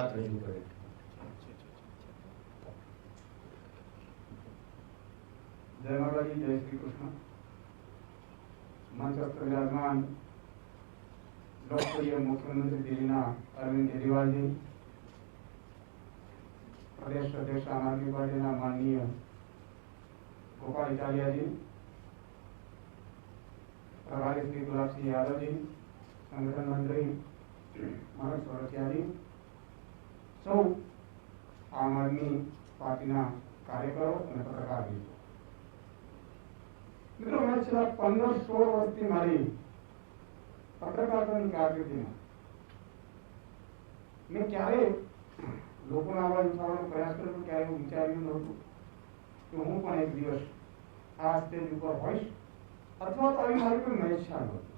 વાત રજૂ કરી. જય માતાજી, જય શ્રી કૃષ્ણ. મંચસ્થ વિરાજમાન લોકપ્રિય મુખ્યમંત્રી દિલ્હીના અરવિંદ કેજરીવાલજી, प्रदेश अध्यक्ष आम आदमी पार्टी माननीय गोपाल इटालिया जी, प्रभारी श्री गुलाब सिंह यादव जी, संगठन मंत्री मनोज सोरठिया जी, सौ आम आदमी पार्टी कार्यकरो और पत्रकार भी. मित्रों, मैं छेल्ला 15-16 वर्षथी मारी पत्रकारितानी कारकिर्दीमां मैं क्यारे लोकोना अवाज उठावવાનો પ્રયાસ કર્યો, પણ ક્યારેય હું વિચાર્યું નહોતું કે હું પણ એક દિવસ આ સ્ટેજ ઉપર હોઈશ, અથવા તો આવી મારી કોઈ મહેચ્છા નહોતી.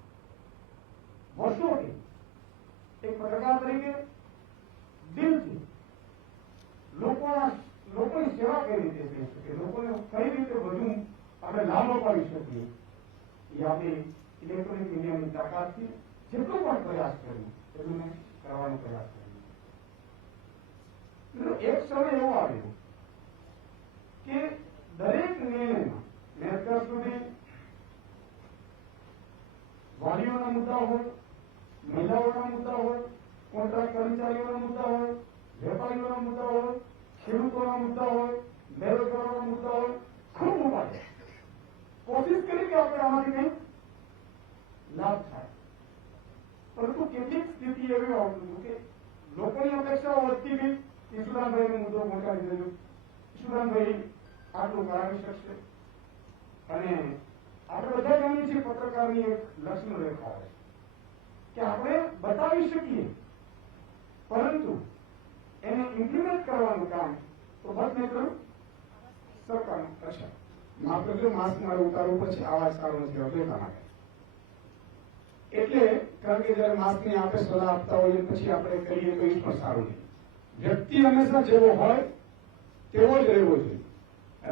વર્ષોથી એક પત્રકાર તરીકે દિલથી લોકોની સેવા કઈ રીતે થઈ શકે, લોકોને કઈ રીતે વધુ આપણે લાભ અપાવી શકીએ, એ આપણી ઇલેક્ટ્રોનિક મીડિયાની તાકાતથી જેટલો પણ પ્રયાસ કર્યો એટલું મેં કરવાનો પ્રયાસ કર્યો. एक समय एवं આવ્યો કે દરેક નિર્ણયમાં મેં અત્યાર સુધી વાલીઓના મુદ્દા હોય, મહિલાઓના મુદ્દા હોય, કોન્ટ્રાક્ટ કર્મચારીઓના મુદ્દા હોય, વેપારીઓના મુદ્દા હોય, ખેડૂતોના મુદ્દા હોય, બેરોજગારોના મુદ્દા હોય, ખૂબ ઉભા છે. કોશિશ કરી કે આપણે આમાંથી કંઈક લાભ થાય. પરંતુ કેટલીક સ્થિતિ એવી આવતી હતી કે લોકોની અપેક્ષાઓ વધતી ગઈ. ઈશુદાનભાઈનો મુદ્દો પહોંચાડી દેજો, ઈશુદાનભાઈ આટલું કરાવી શકશે. અને આપણે બધા જાણીએ છીએ પત્રકારની એક લક્ષ્મણ રેખા હોય કે આપણે બતાવી શકીએ, પરંતુ એને ઇમ્પ્લિમેન્ટ કરવાનું કામ તો બસ મેં કર્યું સરકારનું. અચ્છા, માફ કરજો, માસ્ક મારે ઉતારવું પછી આવાજ સારો નથી આવતો એટલા માટે. એટલે કારણ કે જયારે માસ્કની આપણે સલાહ આપતા હોઈએ પછી આપણે કરીએ તો એ પણ સારું નહીં. વ્યક્તિ હંમેશા જેવો હોય તેવો જ રહેવો જોઈએ.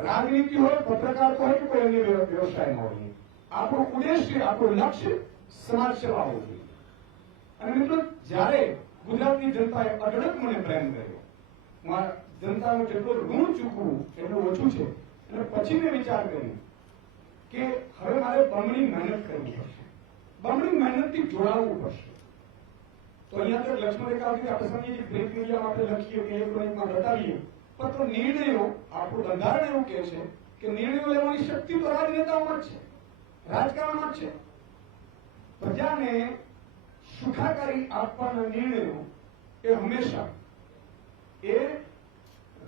રાજનીતિ હોય, પત્રકાર હોય કે કોઈ અન્ય વ્યવસાયમાં હોય, આપણું ઉદ્દેશ્ય, આપણું લક્ષ્ય સમાજ સેવા હોવું જોઈએ. અને મિત્રો, જ્યારે ગુજરાતની જનતાએ અઢળક મને પ્રેમ કર્યો, જનતાનું જેટલું ઋણ ચૂકવું એટલું ઓછું છે, એટલે પછી મેં વિચાર કર્યો કે હવે મારે બમણી મહેનત કરવી પડશે, બમણી મહેનતથી જોડાવવું પડશે. તો અહીંયા તો લક્ષ્મણ રેખાથી આપણે સમજીએ પ્રિન્ટ મીડિયામાં આપણે લખીએ કે ઇલેક્ટ્રોનિકમાં બતાવીએ, પણ તો નિર્ણયો, આપણું બંધારણ એવું કહે છે કે નિર્ણયો લેવાની શક્તિ તો રાજનેતાઓમાં જ છે, રાજકારણમાં જ છે. પ્રજાને સુખાકારી આપવાના નિર્ણયો એ હંમેશા એ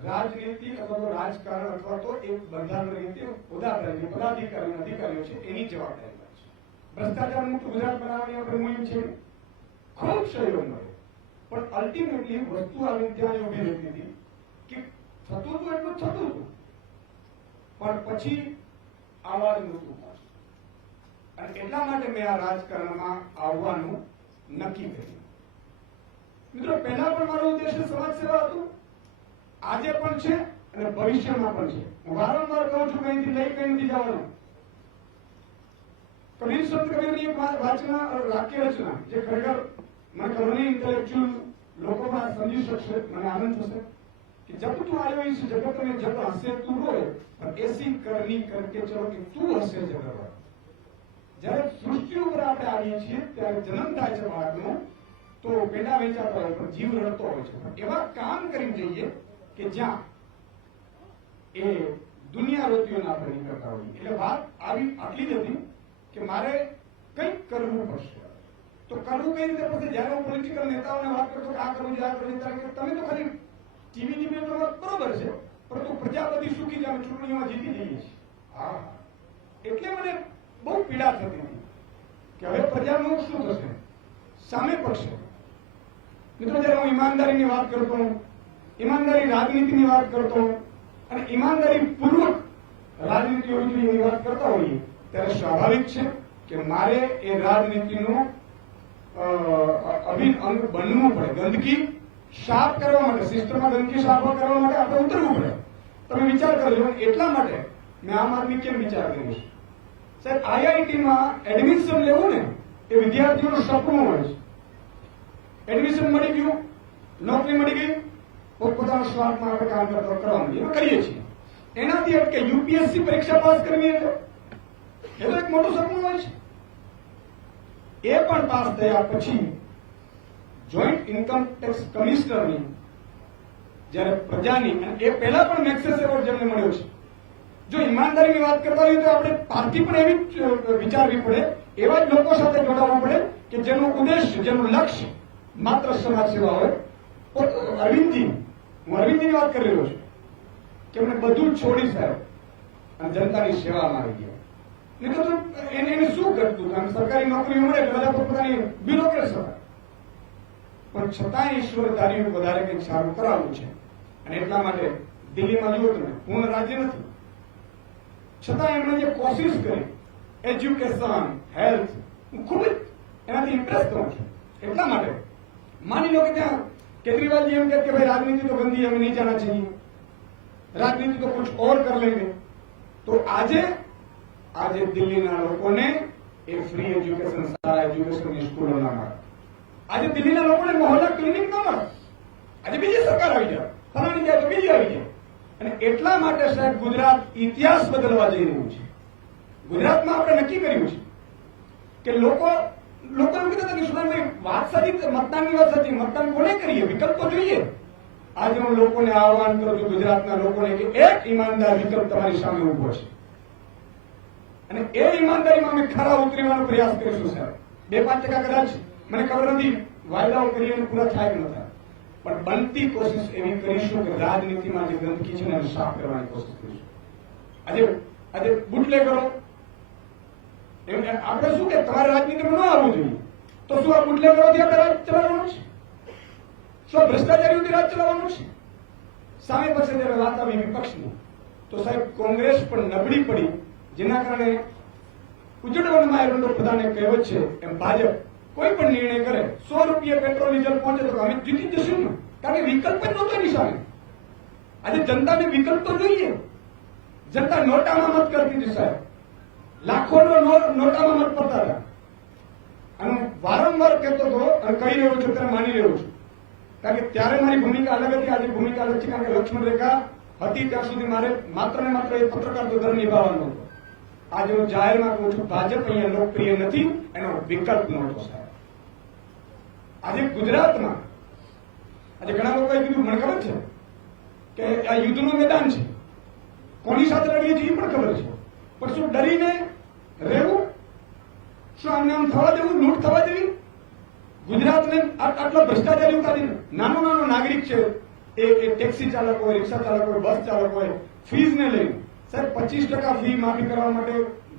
રાજનીતિ અથવા તો રાજકારણ અથવા તો એક બંધારણ રીતે પદાધિકારીઓ અધિકારીઓ છે એની જવાબદારી છે. ભ્રષ્ટાચાર મુક્ત ગુજરાત બનાવવાની આપણે મુહિમ છે, ખૂબ સહયોગ મળ્યો, પણ અલ્ટિમેટલી વસ્તુ આવી ત્યાં ઉભી રહેતી હતી કે થતું હતું એટલું થતું હતું, પણ પછી આવાજ નહોતું. અને એટલા માટે મેં આ રાજકારણમાં આવવાનું નક્કી કર્યું. મિત્રો, પહેલા પણ મારો ઉદ્દેશ્ય સમાજ સેવા હતું, આજે પણ છે અને ભવિષ્યમાં પણ છે. હું વારંવાર કહું છું કે અહીંથી લઈ કઈ નથી જવાનું. કબીર સંત કબીરની એક વાચના વાક્ય રચના જે ખરેખર મને ખબર નહીં ઇન્ટેલેક્ચ્યુઅલ લોકો પણ સમજી શકશે, મને આનંદ થશે कि जब तू आयो इस जगत में जब हंसे तू रोए और ऐसी करनी करके चलो कि तू हंसे जगत रोए. જ્યારે સૃષ્ટિ ઉપર આપણે આવીએ છીએ ત્યારે જન્મ થાય છે બાળકનો, તો પેડા વેચાતો હોય પણ જીવ રડતો હોય છે. એવા કામ કરીને જઈએ કે જ્યાં એ દુનિયા રોતીઓના આપણે નીકળતા હોઈએ. એટલે વાત આવી આટલી જ હતી કે મારે કંઈક કરવું પડશે. તો કરવું કઈ રીતે પડશે? જયારે હું પોલિટિકલ નેતાઓને વાત કરતો કે આ કરવું છે, આ કરવું છે, તમે તો ખાલી ટીવીની મેં તો બરોબર છે, પરંતુ પ્રજા બધી સુખી છે, અમે ચૂંટણીમાં જીતી જઈએ છીએ. હા, એટલે મને બહુ પીડા થતી હતી કે હવે પ્રજાનું શું થશે, સામે પડશે. મિત્રો, જયારે હું ઈમાનદારીની વાત કરતો હું, ઈમાનદારી રાજનીતિની વાત કરતો હું અને ઈમાનદારી પૂર્વક રાજનીતિ હોવી જોઈએ એની વાત કરતા હોઈએ, ત્યારે સ્વાભાવિક છે કે મારે એ રાજનીતિનો અભિન્ન અંગ બનવું પડે. ગંદકી સાફ કરવા માટે, સિસ્ટમમાં ગંદકી સાફ કરવા માટે આપણે ઉતરવું પડે. તમે વિચાર કરજો. એટલા માટે મેં આમ આદમી કેમ વિચાર કર્યો? સાહેબ, આઈઆઈટીમાં એડમિશન લેવું ને એ વિદ્યાર્થીઓનું સપનું હોય છે. એડમિશન મળી ગયું, નોકરી મળી ગઈ, પોતપોતાના સ્વાર્થમાં આપણે કામ કરવાનું એમાં કરીએ છીએ. એનાથી અટકે યુપીએસસી પરીક્ષા પાસ કરવી એટલે એ તો એક મોટું સપનું હોય છે. એ પણ પાસ થયા પછી જોઈન્ટ ઇન્કમ ટેક્સ કમિશનરની જયારે પ્રજાની, અને એ પહેલા પણ મેક્સેસ એવોર્ડ જેમને મળ્યો છે. જો ઈમાનદારીની વાત કરતા હોઈએ તો આપણે પાર્ટી પણ એવી જ વિચારવી પડે, એવા જ લોકો સાથે જોડાવવું પડે કે જેનું ઉદ્દેશ્ય, જેનું લક્ષ્ય માત્ર સમાજ સેવા હોય. અરવિંદજી, હું અરવિંદજીની વાત કરી રહ્યો છું કે એમને બધું છોડી સાહેબ અને જનતાની સેવામાં આવી ગયા. નહીં તો એને શું કરતું? કારણ સરકારી નોકરી મળે એટલે બધા પોતાની બ્યુરોક્રેટ્સ હતા, પણ છતાં ઈશ્વર ધાર્યું વધારે કંઈક સારું કરાવવું છે. અને એટલા માટે દિલ્હીમાં જુઓ તમે, પૂર્ણ રાજ્ય નથી, છતાં એમણે જે કોશિશ કરી એજ્યુકેશન, હેલ્થ, હું ખૂબ જ એનાથી ઇમ્પ્રેસ થઉં છું. એટલા માટે માની લો કે ત્યાં केजरीवाल जी एम कहते भाई राजनीति तो गंदी, हमें नहीं जाना चाहिए, राजनीति तो कुछ और कर लेंगे. तो આજે દિલ્હીના લોકોને એ ફ્રી એજ્યુકેશન, સારા એજ્યુકેશનની સ્કૂલો ના મળે. આજે દિલ્હીના લોકોને મોહલ્લા ક્લિનિક ના મળે. આજે બીજી સરકાર આવી જાય, ફલાણી જાય તો બીજી આવી જાય. અને એટલા માટે સાહેબ ગુજરાત ઇતિહાસ બદલવા જઈ રહ્યું છે. ગુજરાતમાં આપણે નક્કી કર્યું છે કે લોકો એવું કહેતા હતા કે સુરેશભાઈ વાત સાચી, મતદાનની વાત સાચી, મતદાન કોને કરીએ, વિકલ્પ તો જોઈએ. આજે હું લોકોને આહવાન કરું છું, ગુજરાતના લોકોને, કે એક ઈમાનદાર વિકલ્પ તમારી સામે ઉભો છે અને એ ઈમાનદારીમાં અમે ખરા ઉતરવાનો પ્રયાસ કરીશું સાહેબ. 2-5% કદાચ મને ખબર નથી વાયદાઓ કરીએ પૂરા થાય કે ન થાય, પણ બનતી કોશિશ એવી કરીશું કે રાજનીતિમાં જે ગંદકી છે એને સાફ કરવાની કોશિશ કરીશું. આજે બુટલેગરો, આપણે શું કે તમારે રાજનીતિમાં ન આવવું જોઈએ, તો શું આ બુટલેગરોથી આપણે રાજ ચલાવવાનું છે? શું ભ્રષ્ટાચારીઓથી રાજ ચલાવવાનું છે? સામે પાસે જયારે વાત આવી વિપક્ષની, તો સાહેબ કોંગ્રેસ પણ નબળી પડી, જેના કારણે ઉજળવનમાં એરંડો પ્રધાને કહેવત છે એમ ભાજપ કોઈ પણ નિર્ણય કરે, 100 રૂપિયા પેટ્રોલ ડીઝલ પહોંચે તો અમે જીતી જશું ને, કારણ કે વિકલ્પ જ નહોતો એની સામે. આજે જનતાને વિકલ્પ તો જોઈએ. જનતા નોટામાં મત કરતી હતી સાહેબ, લાખોનો નોટામાં મત પડતા હતા. અને વારંવાર કહેતો હતો અને કહી રહ્યો છું, ત્યારે માની રહ્યો છું, કારણ કે ત્યારે મારી ભૂમિકા અલગ હતી, આજે ભૂમિકા અલગ છે. કારણ કે લક્ષ્મણ રેખા હતી ત્યાં સુધી મારે માત્ર ને માત્ર એ પત્રકાર તો ધર્મ નિભાવવાનો હતો. આજે હું જાહેરમાં કહું છું, ભાજપ અહીંયા લોકપ્રિય નથી, એનો વિકલ્પ નહોતો સાહેબ. આજે ગુજરાતમાં આજે ઘણા લોકોએ કીધું, મને ખબર છે કે આ યુદ્ધનું મેદાન છે, કોની સાથે લડીએ છીએ એ પણ ખબર છે, પણ શું ડરીને રહેવું? શું આમને આમ થવા દેવું, લૂંટ થવા દેવી? ગુજરાતને આટલો ભ્રષ્ટાચારી ઉતારીને નાનો નાગરિક છે, એ ટેક્સી ચાલક હોય, રિક્ષા ચાલક હોય, બસ ચાલક હોય, ફીઝને લઈને સાહેબ 25% ફી માફી કરવા માટે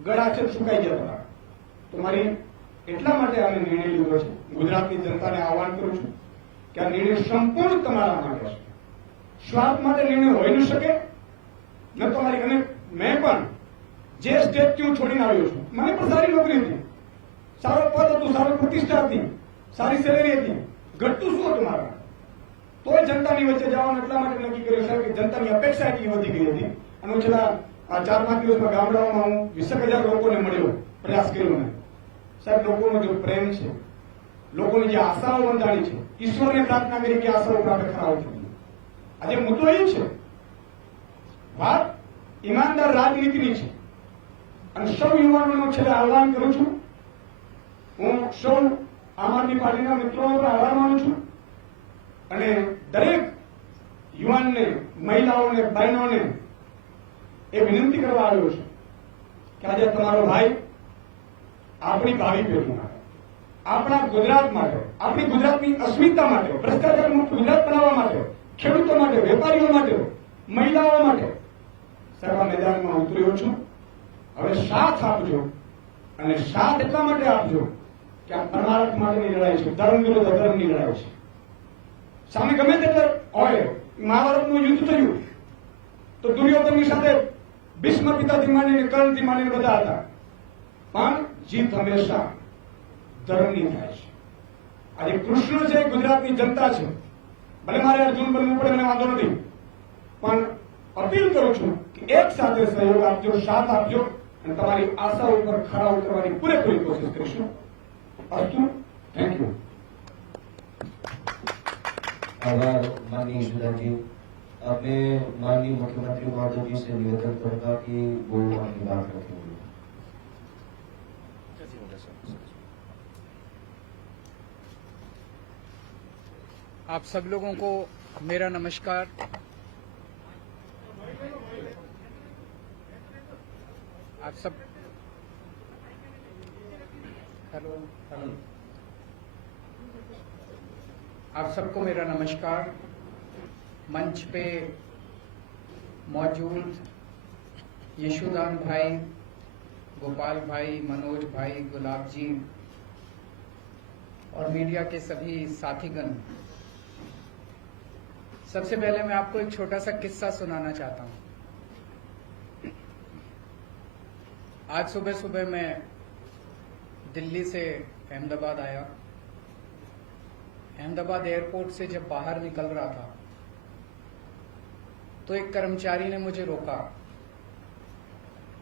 ગળા છે સુકાઈ ગયા હતા. તો મારી એટલા માટે અમે નિર્ણય લીધો છે. ગુજરાતની જનતાને આહવાન કરું છું કે આ નિર્ણય સંપૂર્ણ તમારા માટે છે. સ્વાર્થ માટે નિર્ણય હોઈ ન શકે. ન તમારી, અને મેં પણ જે સ્ટેટથી હું છોડીને આવ્યો છું, મને પણ સારી નોકરી હતી, સારો પદ હતું, સારો પ્રતિષ્ઠા હતી, સારી સેલેરી હતી, ઘટતું શું હતું મારા? તોય જનતાની વચ્ચે જવાનું એટલા માટે નક્કી કર્યું સાહેબ કે જનતાની અપેક્ષા એટલી વધી ગઈ હતી. અને છેલ્લા 4-5 દિવસમાં ગામડાઓમાં હું 20,000 લોકોને મળ્યો, પ્રયાસ કર્યો મેં સાહેબ. લોકોનો જે પ્રેમ છે, લોકોની જે આશાઓ બંધાણી છે, ઈશ્વરને પ્રાર્થના કરી કે આશાઓ આપણે ખરા ઉતરીએ. આજે મુદ્દો એ છે, વાત ઈમાનદાર રાજનીતિની છે. અને સૌ યુવાનોનું છેલ્લે આહવાન કરું છું, હું સૌ આમ આદમી પાર્ટીના મિત્રોનો પણ આભાર માનું છું. અને દરેક યુવાનને, મહિલાઓને, બહેનોને એ વિનંતી કરવા આવ્યો છું કે આજે તમારો ભાઈ આપણી ભાવિ પેઢી માટે, આપણા ગુજરાત માટે, આપણી ગુજરાતની અસ્મિતા માટે, ભ્રષ્ટાચાર મુક્ત ગુજરાત બનાવવા માટે, ખેડૂતો માટે, વેપારીઓ માટે, મહિલાઓ માટે સાહેબ આ મેદાનમાં ઉતર્યો છું. હવે સાથ આપજો, અને સાથ એટલા માટે આપજો કે આ પરમાર્થ માટેની લડાઈ છે, ધર્મ વિરુદ્ધ અધર્મની લડાઈ છે. સામે ગમે તેટલા હોય, મહાભારતનું યુદ્ધ થયું તો દુર્યોધનની સાથે ભીષ્મ પિતાથી માંડીને કર્ણથી માંડીને બધા હતા, પણ જીત હંમેશા ધર્મની થાય છે. આજે કૃષ્ણ છે, ગુજરાતની જનતા છે, ભલે મારે અર્જુન બનવું પડે મને વાંધો નથી, પણ અપીલ કરું છું કે એક સાથે સહયોગ આપજો, સાથ આપજો, અને તમારી આશાઓ ઉપર ખરા ઉતરવાની પૂરેપૂરી કોશિશ કરીશું. અસ્તુ, થેન્ક યુ. आभार माननीय यशोदान जी। अपने माननीय मुख्यमंत्री महोदय जी से निवेदन करूंगा कि वो अपनी बात रखेंगे। आप सब लोगों को मेरा नमस्कार। आप सब हेलो आप सबको मेरा नमस्कार। मंच पे मौजूद यशोदान भाई, गोपाल भाई, मनोज भाई, गुलाब जी और मीडिया के सभी साथीगण, सबसे पहले मैं आपको एक छोटा सा किस्सा सुनाना चाहता हूं। आज सुबह सुबह मैं दिल्ली से अहमदाबाद आया। अहमदाबाद एयरपोर्ट से जब बाहर निकल रहा था तो एक कर्मचारी ने मुझे रोका।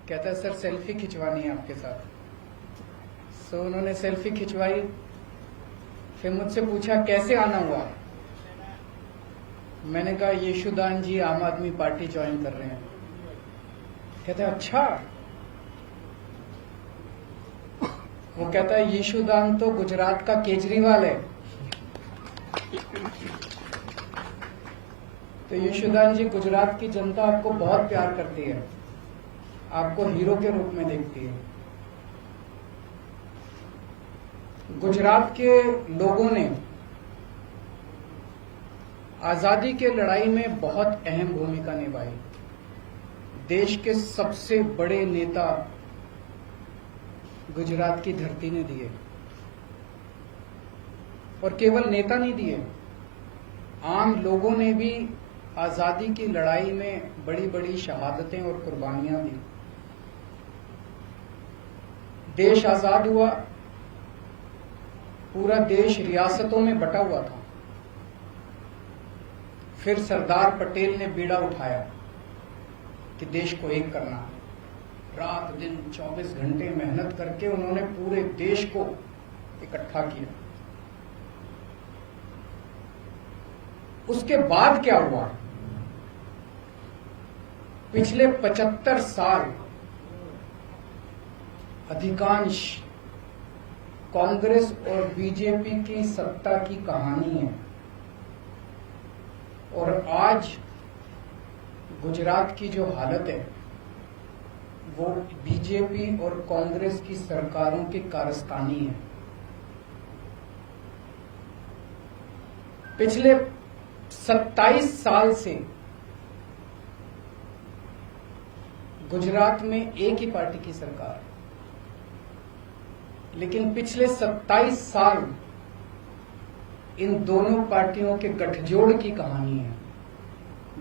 कहता है सर सेल्फी खिंचवानी है आपके साथ। सो उन्होंने सेल्फी खिंचवाई। फिर मुझसे पूछा कैसे आना हुआ। मैंने कहा यशोदान जी आम आदमी पार्टी ज्वाइन कर रहे हैं। कहता है अच्छा। वो कहता है यशोदान तो गुजरात का केजरीवाल है। तो यशोदान जी, गुजरात की जनता आपको बहुत प्यार करती है, आपको हीरो के रूप में देखती है। गुजरात के लोगों ने आजादी के लड़ाई में बहुत अहम भूमिका निभाई। देश के सबसे बड़े नेता गुजरात की धरती ने दिए, और केवल नेता नहीं दिए, आम लोगों ने भी आजादी की लड़ाई में बड़ी बड़ी शहादतें और कुर्बानियां दी। देश आजाद हुआ, पूरा देश रियासतों में बटा हुआ था। फिर सरदार पटेल ने बीड़ा उठाया कि देश को एक करना है। रात दिन 24 घंटे मेहनत करके उन्होंने पूरे देश को इकट्ठा किया। उसके बाद क्या हुआ? पिछले 75 साल अधिकांश कांग्रेस और बीजेपी की सत्ता की कहानी है, और आज गुजरात की जो हालत है वो बीजेपी और कांग्रेस की सरकारों की कारस्तानी है। पिछले 27 साल से गुजरात में एक ही पार्टी की सरकार है, लेकिन पिछले 27 साल इन दोनों पार्टियों के गठजोड़ की कहानी है,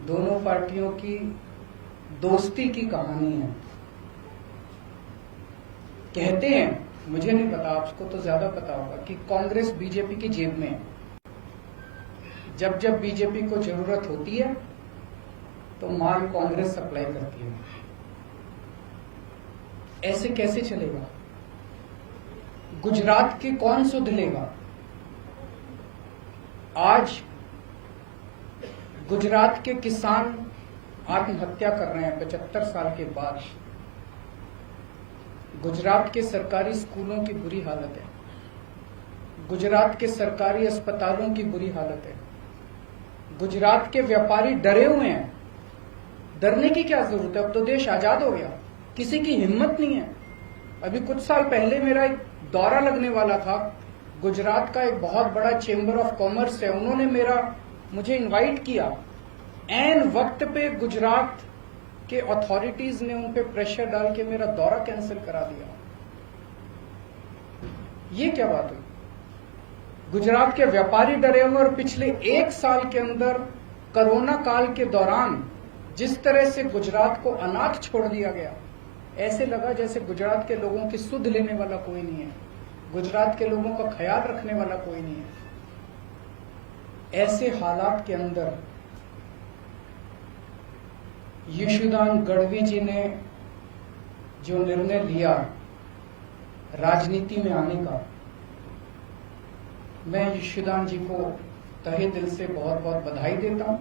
दोनों पार्टियों की दोस्ती की कहानी है। कहते हैं, मुझे नहीं पता, आपको तो ज्यादा पता होगा, कि कांग्रेस बीजेपी की जेब में है। जब जब बीजेपी को जरूरत होती है तो माल कांग्रेस सप्लाई करती है। ऐसे कैसे चलेगा? गुजरात की कौन सुध लेगा? आज गुजरात के किसान आत्महत्या कर रहे हैं 75 साल के बाद। गुजरात के सरकारी स्कूलों की बुरी हालत है, गुजरात के सरकारी अस्पतालों की बुरी हालत है। गुजरात के व्यापारी डरे हुए हैं। डरने की क्या जरूरत है? अब तो देश आजाद हो गया, किसी की हिम्मत नहीं है। अभी कुछ साल पहले मेरा एक दौरा लगने वाला था। गुजरात का एक बहुत बड़ा चेंबर ऑफ कॉमर्स है, उन्होंने मुझे इनवाइट किया। ऐन वक्त पे गुजरात के अथॉरिटीज ने उन पे प्रेशर डाल के मेरा दौरा कैंसिल करा दिया। ये क्या बात हुई? गुजरात के व्यापारी डरे हुए, और पिछले 1 साल के अंदर कोरोना काल के दौरान जिस तरह से गुजरात को अनाथ छोड़ दिया गया, ऐसे लगा जैसे गुजरात के लोगों की सुध लेने वाला कोई नहीं है, गुजरात के लोगों का ख्याल रखने वाला कोई नहीं है। ऐसे हालात के अंदर यशोदान गढ़वी जी ने जो निर्णय लिया राजनीति में आने का, मैं यशोदान जी को तहे दिल से बहुत बहुत बधाई देता हूं।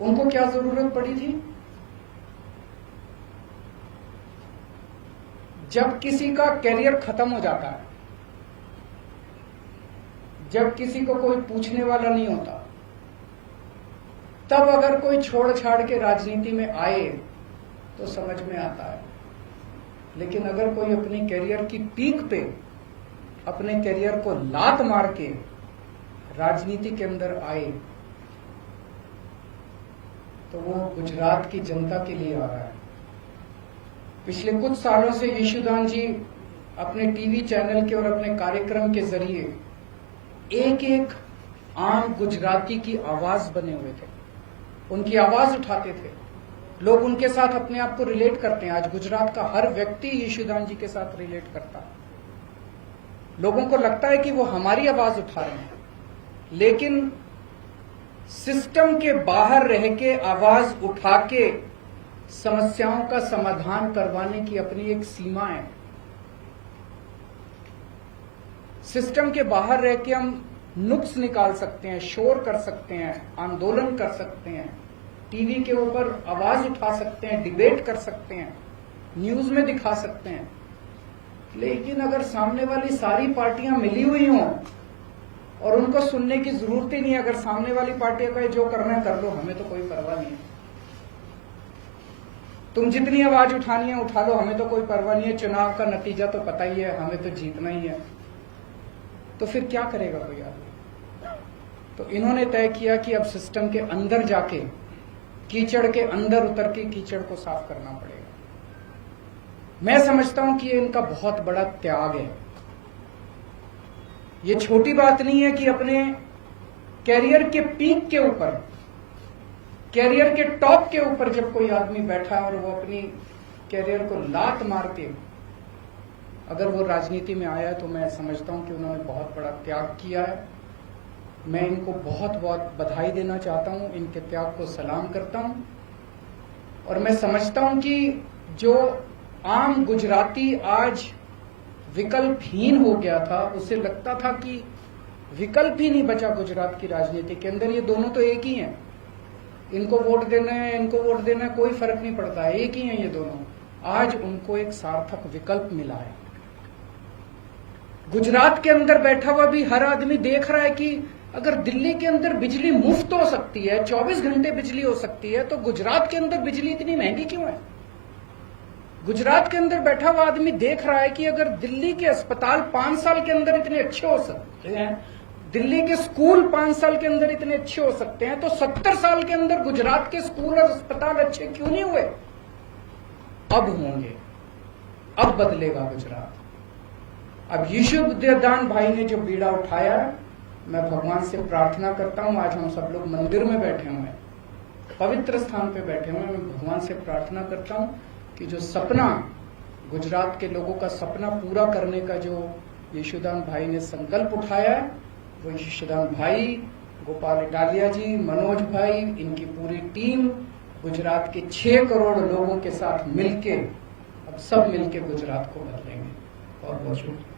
उनको क्या जरूरत पड़ी थी? जब किसी का कैरियर खत्म हो जाता है, जब किसी को कोई पूछने वाला नहीं होता, तब अगर कोई छोड़ छाड़ के राजनीति में आए तो समझ में आता है। लेकिन अगर कोई अपनी कैरियर की पीक पे अपने कैरियर को लात मार के राजनीति के अंदर आए तो वो गुजरात की जनता के लिए आ रहा है। पिछले कुछ सालों से यशुदान जी अपने टीवी चैनल के और अपने कार्यक्रम के जरिए एक एक आम गुजराती की आवाज बने हुए थे, उनकी आवाज उठाते थे। लोग उनके साथ अपने आप को रिलेट करते हैं। आज गुजरात का हर व्यक्ति यशुदान जी के साथ रिलेट करता है। लोगों को लगता है कि वो हमारी आवाज उठा रहे हैं, लेकिन सिस्टम के बाहर रह के आवाज उठा के समस्याओं का समाधान करवाने की अपनी एक सीमा है। सिस्टम के बाहर रह के हम नुक्स निकाल सकते हैं, शोर कर सकते हैं, आंदोलन कर सकते हैं, टीवी के ऊपर आवाज उठा सकते हैं, डिबेट कर सकते हैं, न्यूज में दिखा सकते हैं। लेकिन अगर सामने वाली सारी पार्टियां मिली हुई हों और उनको सुनने की जरूरत ही नहीं है, अगर सामने वाली पार्टियां कहे जो करना है कर लो, हमें तो कोई परवाह नहीं है, तुम जितनी आवाज उठानी है उठा लो, हमें तो कोई परवाह नहीं है, चुनाव का नतीजा तो पता ही है, हमें तो जीतना ही है, तो फिर क्या करेगा कोई आदमी? तो इन्होंने तय किया कि अब सिस्टम के अंदर जाके, कीचड़ के अंदर उतर के कीचड़ को साफ करना पड़ेगा। मैं समझता हूं कि ये इनका बहुत बड़ा त्याग है। ये छोटी बात नहीं है कि अपने कैरियर के पीक के ऊपर, कैरियर के टॉप के ऊपर जब कोई आदमी बैठा और वो अपनी कैरियर को लात मार के अगर वो राजनीति में आया है, तो मैं समझता हूं कि उन्होंने बहुत बड़ा त्याग किया है। मैं इनको बहुत बहुत बधाई देना चाहता हूं, इनके त्याग को सलाम करता हूं। और मैं समझता हूं कि जो आम गुजराती आज विकल्पहीन हो गया था, उसे लगता था कि विकल्प ही नहीं बचा गुजरात की राजनीति के अंदर, ये दोनों तो एक ही हैं, इनको वोट देना है, इनको वोट देना है, कोई फर्क नहीं पड़ता है, एक ही हैं ये दोनों। आज उनको एक सार्थक विकल्प मिला है। गुजरात के अंदर बैठा हुआ भी हर आदमी देख रहा है कि अगर दिल्ली के अंदर बिजली मुफ्त हो सकती है, 24 घंटे बिजली हो सकती है, तो गुजरात के अंदर बिजली इतनी महंगी क्यों है? गुजरात के अंदर बैठा हुआ आदमी देख रहा है कि अगर दिल्ली के अस्पताल 5 साल के अंदर इतने अच्छे हो सकते हैं, दिल्ली के स्कूल 5 साल के अंदर इतने अच्छे हो सकते हैं, तो 70 साल के अंदर गुजरात के स्कूल और अस्पताल अच्छे क्यों नहीं हुए? अब होंगे, अब बदलेगा गुजरात। अब यशुदान भाई ने जो बीड़ा उठाया, मैं भगवान से प्रार्थना करता हूं, आज हम सब लोग मंदिर में बैठे हुए हैं, पवित्र स्थान पे बैठे हुए हैं, मैं भगवान से प्रार्थना करता हूं कि जो सपना, गुजरात के लोगों का सपना पूरा करने का जो यशुदान भाई ने संकल्प उठाया है, वो यशुदान भाई, गोपाल इटालिया जी, मनोज भाई, इनकी पूरी टीम गुजरात के 6 करोड़ लोगों के साथ मिलके अब सब मिलके गुजरात को बदलेंगे। बहुत बहुत शुक्रिया।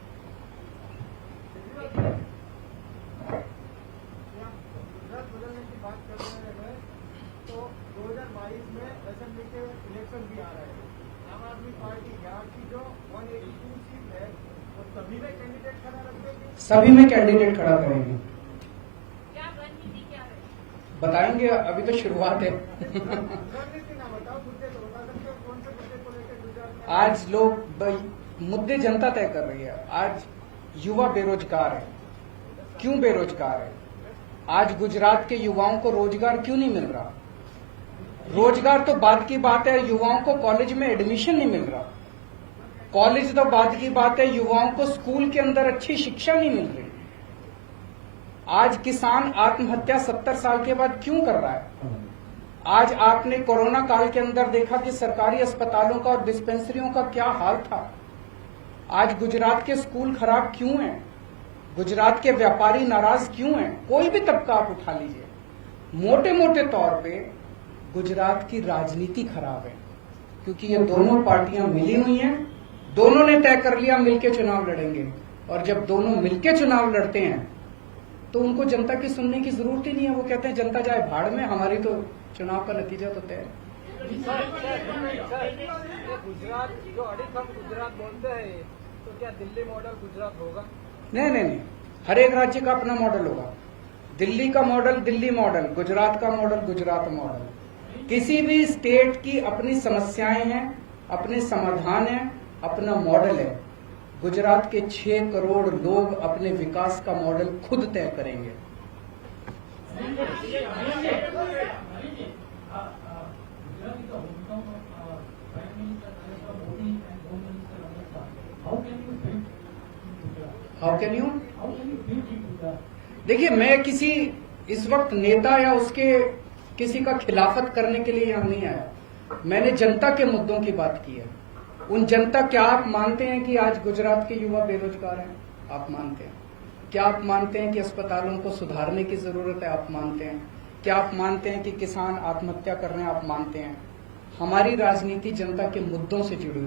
सभी में कैंडिडेट खड़ा करेंगे। क्या रणनीति क्या है? बताएंगे, अभी तो शुरुआत है। आज लोग मुद्दे जनता तय कर रही है। आज युवा बेरोजगार है। क्यों बेरोजगार है? आज गुजरात के युवाओं को रोजगार क्यों नहीं मिल रहा? रोजगार तो बात की बात है, युवाओं को कॉलेज में एडमिशन नहीं मिल रहा। कॉलेज तो बात की बात है, युवाओं को स्कूल के अंदर अच्छी शिक्षा नहीं मिल रही। आज किसान आत्महत्या 70 साल के बाद क्यों कर रहा है? आज आपने कोरोना काल के अंदर देखा कि सरकारी अस्पतालों का और डिस्पेंसरियों का क्या हाल था। आज गुजरात के स्कूल खराब क्यों हैं? गुजरात के व्यापारी नाराज क्यों हैं? कोई भी तबका आप उठा लीजिए, मोटे मोटे तौर पे गुजरात की राजनीति खराब है, क्योंकि ये दोनों पार्टियां मिली हुई हैं, दोनों ने तय कर लिया मिलकर चुनाव लड़ेंगे, और जब दोनों मिलके चुनाव लड़ते हैं तो उनको जनता की सुनने की जरूरत ही नहीं है। वो कहते हैं जनता जाए भाड़ में, हमारी तो चुनाव का नतीजा तो तय है। गुजरात जो अड़ीखम गुजरात बोलते हैं, तो क्या दिल्ली मॉडल गुजरात होगा? नहीं, हर एक राज्य का अपना मॉडल होगा। दिल्ली का मॉडल दिल्ली मॉडल, गुजरात का मॉडल गुजरात मॉडल। किसी भी स्टेट की अपनी समस्याएं हैं, अपने समाधान हैं, अपना मॉडल है। गुजरात के 6 करोड़ लोग अपने विकास का मॉडल खुद तय करेंगे। How can you? देखिए, मैं किसी इस वक्त नेता या उसके किसी का खिलाफत करने के लिए यहाँ नहीं आया। मैंने जनता के मुद्दों की बात की है। उन जनता, क्या आप मानते हैं कि आज गुजरात के युवा बेरोजगार हैं? आप मानते हैं? क्या आप मानते हैं कि अस्पतालों को सुधारने की जरूरत है? आप मानते हैं? क्या आप मानते हैं कि किसान आत्महत्या कर रहे हैं? आप मानते हैं? हमारी राजनीति जनता के मुद्दों से जुड़ी हुई